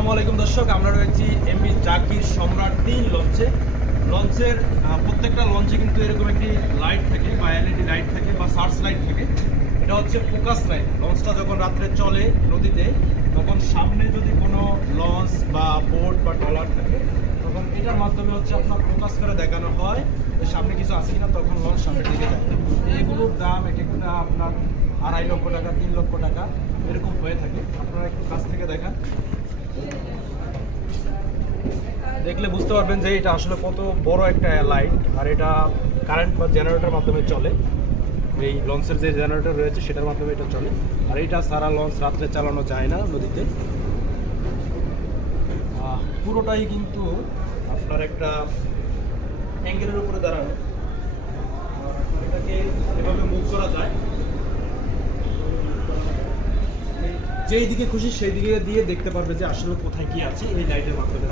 আসসালামু আলাইকুম দর্শক, আমরা রয়েছি এমবি জাকির সম্রাট 3 লঞ্চের প্রত্যেকটা লঞ্চে কিন্তু এরকম একটি লাইট থাকে বা এলইডি লাইট থাকে বা সার্চ লাইট থাকে। এটা হচ্ছে ফোকাস লাইট। লঞ্চটা যখন রাত্রে চলে নদীতে, তখন সামনে যদি কোনো লঞ্চ বা বোট বা ট্রলার থাকে, তখন এটার মাধ্যমে হচ্ছে আপনার ফোকাস করে দেখানো হয় যে সামনে কিছু আছে কিনা, তখন লঞ্চ সামনের দিকে যায়। এগুলোর দাম এক একটা আপনার 2.5 লক্ষ টাকা, 3 লক্ষ টাকা এরকম হয়ে থাকে। আপনারা একটু কাছ থেকে দেখান, দেখলে বুঝতে পারবেন যে এটা আসলে কত বড় একটা লাইট। আর এটা কারেন্ট বা জেনারেটরের মাধ্যমে চলে। এই লঞ্চের যে জেনারেটর রয়েছে সেটার মাধ্যমে এটা চলে। আর এটা সারা লঞ্চ রাত্রে চালানো যায় না নদীতে। পুরোটাই কিন্তু আপনার একটা অ্যাঙ্গেলের উপরে দাঁড়ানো। আর এটাকে এভাবে মুভ করা যায়, যেই দিকে খুশি সেই দিকে দিয়ে দেখতে পারবে যে আসলে কোথায় কি আছে এই লাইটের মাধ্যমে।